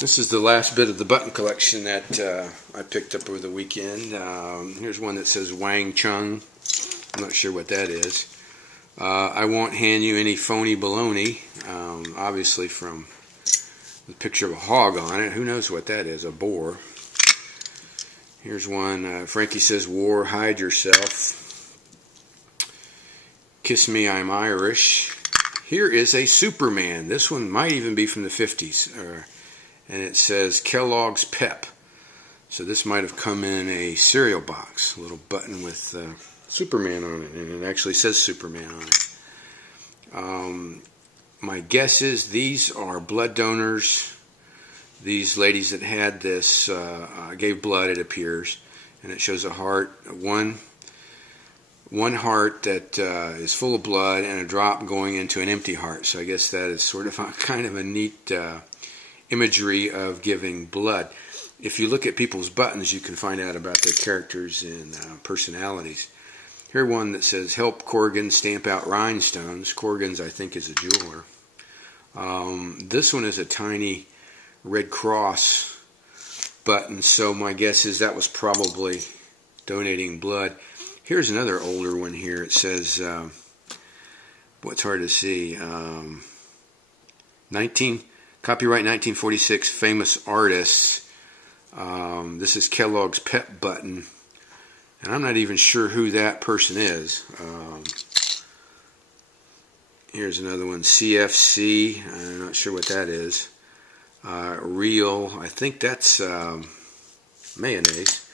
This is the last bit of the button collection that I picked up over the weekend. Here's one that says Wang Chung. I'm not sure what that is. I won't hand you any phony baloney, obviously from the picture of a hog on it. Who knows what that is? A boar. Here's one. Frankie says, War, hide yourself. Kiss me, I'm Irish. Here is a Superman. This one might even be from the 50s. And it says Kellogg's Pep. So this might have come in a cereal box. A little button with Superman on it. And it actually says Superman on it. My guess is these are blood donors. These ladies that had this gave blood, it appears. And it shows a heart. One heart that is full of blood and a drop going into an empty heart. So I guess that is sort of kind of a neat imagery of giving blood. If you look at people's buttons, you can find out about their characters and personalities. Here one that says, help Corrigan stamp out rhinestones. Corrigan's, I think, is a jeweler. This one is a tiny Red Cross button, so my guess is that was probably donating blood. Here's another older one here. It says, what's hard to see, copyright 1946, famous artists. This is Kellogg's Pep button, and I'm not even sure who that person is. Here's another one, CFC. I'm not sure what that is. Real, I think that's mayonnaise.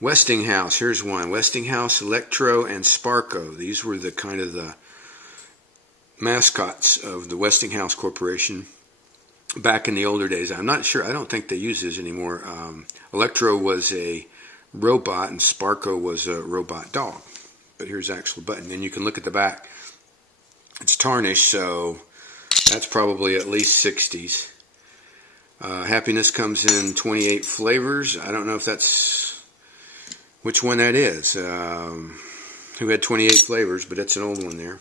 Westinghouse, here's one. Westinghouse, Electro, and Sparko. These were the kind of the mascots of the Westinghouse Corporation back in the older days. I'm not sure. I don't think they use this anymore. Electro was a robot and Sparko was a robot dog. But here's the actual button. Then you can look at the back. It's tarnished, so that's probably at least 60s. Happiness comes in 28 flavors. I don't know if that's which one that is. Who had 28 flavors, but it's an old one there.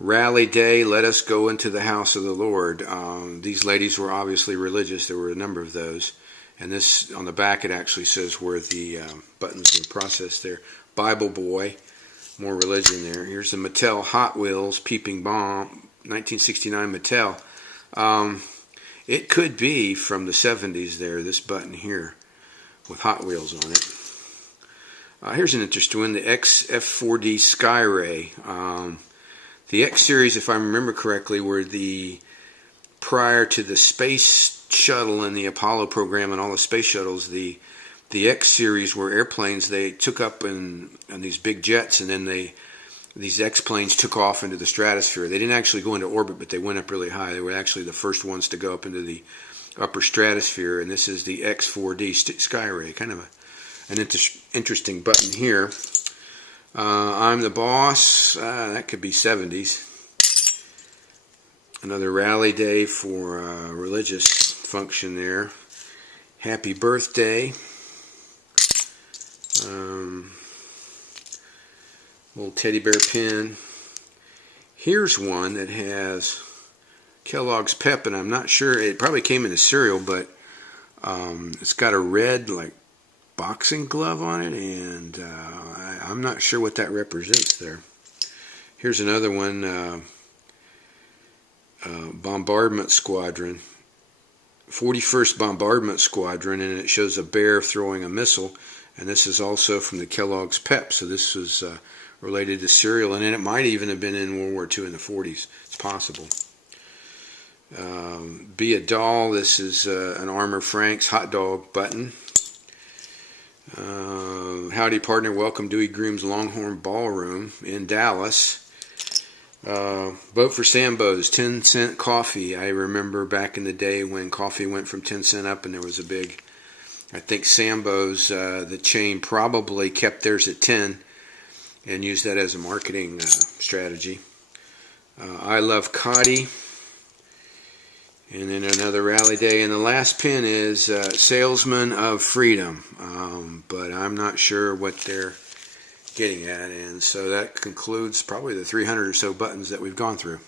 Rally Day, let us go into the house of the Lord. These ladies were obviously religious. There were a number of those. And this, on the back, it actually says where the buttons were processed there. Bible Boy, more religion there. Here's the Mattel Hot Wheels Peeping Bomb, 1969 Mattel. It could be from the 70s there, this button here, with Hot Wheels on it. Here's an interesting one, the XF4D Skyray. The X series, if I remember correctly, were the prior to the space shuttle and the Apollo program and all the space shuttles. The X series were airplanes they took up in these big jets, and then these X planes took off into the stratosphere. They didn't actually go into orbit, but they went up really high. They were actually the first ones to go up into the upper stratosphere, and this is the X4D Skyray. Kind of an interesting button here. I'm the boss. That could be 70s. Another rally day for religious function there. Happy birthday. Little teddy bear pin. Here's one that has Kellogg's Pep, and I'm not sure. It probably came in a cereal, but it's got a red, like, boxing glove on it, and I'm not sure what that represents there. Here's another one, Bombardment Squadron, 41st Bombardment Squadron, and it shows a bear throwing a missile, and this is also from the Kellogg's Pep, so this was related to cereal, and it might even have been in World War II in the 40s. It's possible. Be a Doll, this is an Armour Frank's hot dog button. Howdy partner, welcome Dewey Groom's Longhorn Ballroom in Dallas. Vote for Sambo's 10-cent coffee. I remember back in the day when coffee went from 10 cent up and there was a big, I think Sambo's, the chain probably kept theirs at 10 and used that as a marketing strategy. I love Cotty. And then another rally day. And the last pin is Salesman of Freedom. But I'm not sure what they're getting at. And so that concludes probably the 300 or so buttons that we've gone through.